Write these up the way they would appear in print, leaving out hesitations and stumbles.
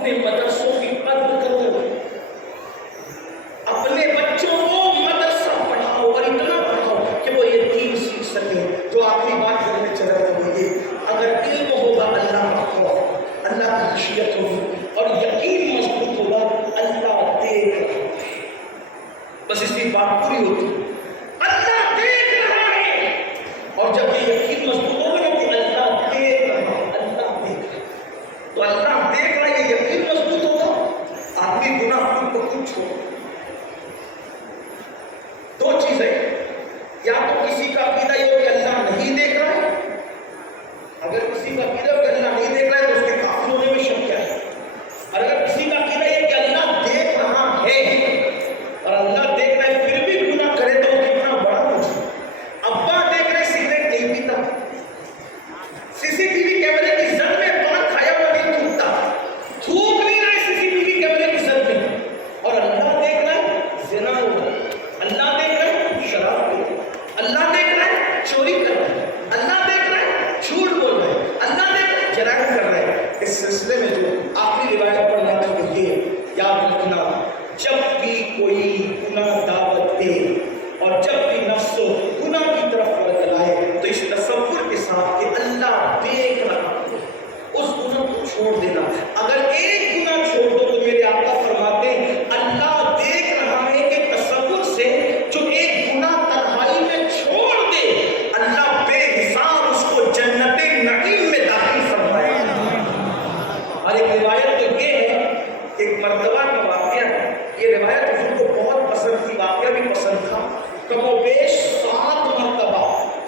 اپنے مدرسوں کی قدر کرو، اپنے بچوں کو مدرسہ پڑھاؤ اور اتنا پڑھاؤ کہ وہ یقین سیکھ سکے۔ جو آخری بات کرنے چلا رہا ہے، اگر علم ہوگا اللہ کا خوف، اللہ کی خشیت ہوگی اور یقین مضبوط ہوگا، اللہ دیکھ رہا ہے، بس اس کی بات پوری ہوتی ہے، اللہ دیکھ رہا ہے۔ اور جب یہ یقین مضبوط ہوگا کہ اللہ دیکھ رہا ہے، اللہ دیکھ رہا ہے، تو اللہ دیکھ رہا ہے، یہ یقین مضبوط ہوگا، آدمی گناہ خود کو خود چھوڑ۔ دو چیزیں، یا تو کسی کا عقیدہ یہ ہو کہ اللہ نہیں دیکھ رہا ہے، اگر کسی کا عقیدہ ہو کہ اللہ نہیں دیکھ رہا ہے تو اس کے کافر ہونے میں شک کیا ہے؟ اور اگر کسی کا عقیدہ یہ کہ اللہ دیکھ رہا ہے اور اللہ دیکھ رہا ہے پھر بھی گناہ کرے تو وہ کتنا بڑا کچھ۔ ابا دیکھ رہے سگریٹ نہیں پیتا، سی ٹی وی کیمرے کی زد میں پان کھایا ہوا نہیں تھوکتا، تھوک نہیں رہے سی ٹی وی کیمرے کی زد میں، اور اللہ دیکھ رہا ہے زنا ہو رہا ہے، اللہ دیکھ رہا ہے شراب پی رہا ہے، اللہ دیکھ رہا ہے چوری کر رہا ہے، اللہ دیکھ رہا ہے جھوٹ بول رہا ہے، اللہ دیکھ رہا ہے جرائم کر رہا ہے۔ اس سلسلے میں جو آخری روایت پڑھ رہا تھا وہ یہ یاد رکھنا، جب بھی کوئی گناہ دعوت دے اور جب بھی نفس گناہ کی طرف پلٹ لائے تو اس تصور کے ساتھ کہ اللہ دیکھ رہا ہے، اس گناہ کو چھوڑ دینا۔ اگر ایک گناہ چھوڑ دو تو میرے آقا فرماتے ہیں اللہ دیکھ رہا ہے کہ تصور سے جو ایک گناہ تنہائی میں چھوڑ دے، اللہ بے حساب اس کو جنت نعیم میں داخل فرمائے۔ اور ایک روایت تو یہ ہے، ایک مرتبہ کا واقعہ ہے، یہ روایت حضور کو بہت پسند تھی، واقعہ بھی پسند تھا، کم و بیش 7 مرتبہ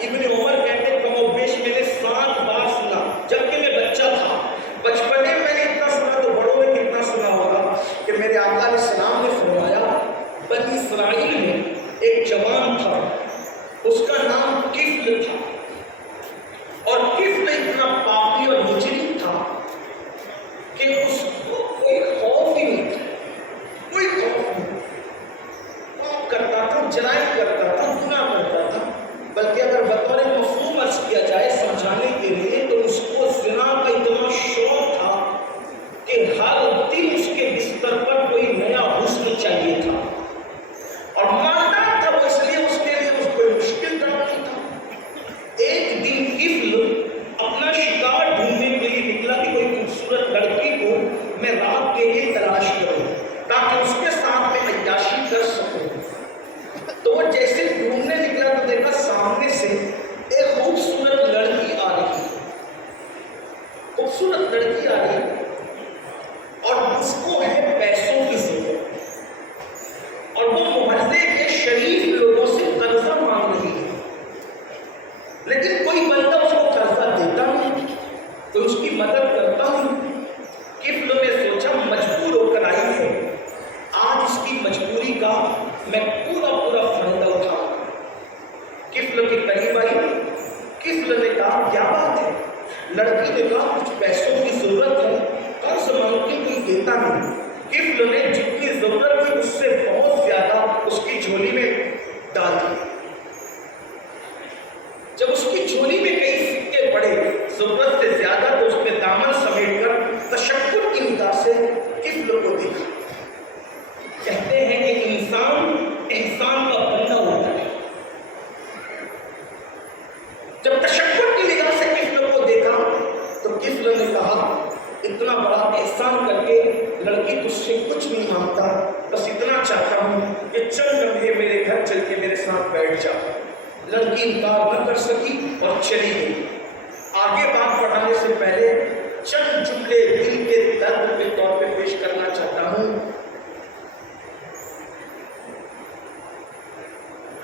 ابن عمر کہتے کم و بیش میں نے 7 بار سنا، جبکہ میں بچہ تھا، بچپنے میں نے اتنا سنا تو بڑوں میں کتنا سنا ہوگا کہ میرے آقا علیہ السلام نے فرمایا بنی اسرائیل میں ایک جوان تھا، اس کا نام کفل تھا، اور کفل اتنا پاپی اور مجرم تھا کہ اس کو کوئی خوف ہی نہیں تھا، کوئی خوف نہیں، پاپ کرتا تھا، جرائم کرتا تھا، گناہ کرتا تھا، بلکہ اگر بطور مفہوم عرض کیا جائے سمجھانے کے لیے تو اس کو زنا کا اتنا شوق تھا کہ ہر دن اس کے بستر پر کوئی نیا حسن چاہیے تھا، اور مانتا تھا وہ، اس لیے اس کے لیے اس کوئی مشکل کام نہیں تھا۔ ایک دن کفل اپنا شکار ڈھونڈنے کے لیے نکلا کہ کوئی خوبصورت لڑکی کو میں رات کے لیے تلاش کروں تاکہ اس کے ساتھ میں عیاشی کر سکوں۔ تو وہ جیسے ڈھونڈنے نکلا تو دیکھا سامنے سے ایک خوبصورت لڑکی آ رہی، خوبصورت لڑکی آ رہی، اور اس کو ہے پیسوں کی ضرورت، اور وہ محلے کے شریف لوگوں سے قرضہ مانگ رہی ہے، لیکن کوئی بندہ اس کو قرضہ دیتا نہیں تو اس کی مدد کرتا ہوں۔ کفل نے سوچا مجبور ہو کر آئی ہے، آج اس کی مجبوری کا میں پورا فائدہ اٹھاؤں۔ کفل کے قریب آئی، کفل نے کہا کیا بات ہے؟ لڑکی نے کہا کچھ پیسوں کی ضرورت ہے، قرض مانگ کے کوئی دیتا نہیں۔ کفل نے جتنی ضرورت تھی اس سے بہت زیادہ اس کی جھولی میں ڈال دی۔ جب اس کی جھولی میں کئی سکے پڑے ضرورت سے زیادہ تو اس نے دامن سمیٹ کر تشکر کی نگاہ سے کفل کو دیکھا۔ کہتے ہیں کہ انسان احسان کا بندہ ہوتا ہے، جب تشکر کی نگاہ سے کفل کو دیکھا تو کفل نے کہا اتنا بڑا احسان کر کے لڑکی تجھ سے کچھ نہیں مانگتا، بس اتنا چاہتا ہوں کہ چند لمحے میرے گھر چل کے میرے ساتھ بیٹھ جا۔ لڑکی انکار نہ کر سکی اور چلی گئی۔ آگے بات بڑھانے سے پہلے چند جملے دل کے درد کے طور پہ پیش کرنا چاہتا ہوں۔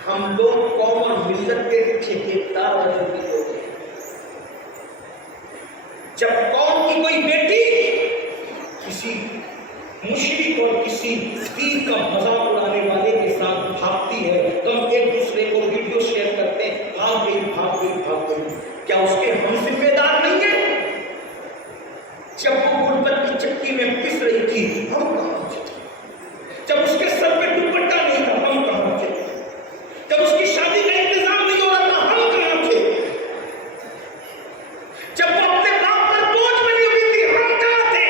ہم لوگ قوم اور ملت کے ٹھیکیدار بن گئے ہیں۔ جب قوم کی کوئی بیٹی کسی مشرک اور کسی پیر کا مذاق اڑانے والے کے ساتھ بھاگتی ہے تو ہم ایک دوسرے کو ویڈیو شیئر کرتے ہیں، بھاگ گئی بھاگ گئی بھاگ گئی۔ کیا اس کے ہم ذمہ دار نہیں ہیں؟ جب وہ غربت کی چکی میں پس رہی تھی ہم کہاں تھے؟ جب اس کے سر پہ دوپٹہ نہیں تھا ہم کہاں تھے؟ جب اس کی شادی کا انتظام نہیں ہو رہا تھا ہم کہاں تھے؟ جب وہ اپنے باپ پر بوجھ بنی ہوئی تھی ہم کہاں تھے؟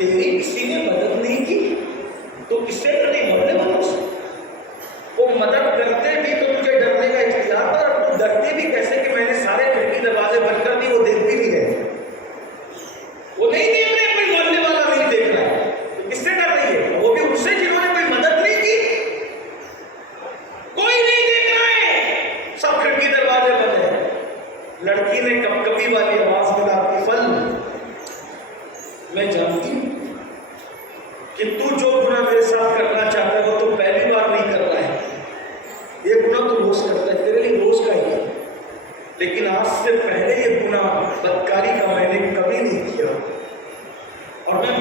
تیری کسی نے مدد نہیں کی تو کس سے ڈرنے؟ مرنے والوں سے۔ وہ مدد کرتے بھی تو تجھے ڈرنے کا اختیار تھا، اور تو ڈرتے بھی کیسے کہ میں نے سارے کھڑکی دروازے بند کر دی، وہ دیکھ بھی نہیں رہے، وہ نہیں دیکھ رہے، کوئی مرنے والا نہیں دیکھ رہا ہے، تو کس سے ڈر رہی ہے؟ وہ بھی ان سے جنہوں نے کوئی مدد نہیں کی، کوئی نہیں دیکھ رہا ہے، سب کھڑکی دروازے بند ہے۔ لڑکی نے کب کبھی والی آواز میں کہا کہ فل میں جانتی ہوں کہ تو جو گناہ میرے ساتھ کرنا چاہتا ہے وہ تو پہلی بار نہیں کر رہا ہے، یہ گناہ تو روز کرتا ہے، تیرے لیے روز کا ہی ہے، لیکن آج سے پہلے یہ گناہ بدکاری کا میں نے کبھی نہیں کیا، اور میں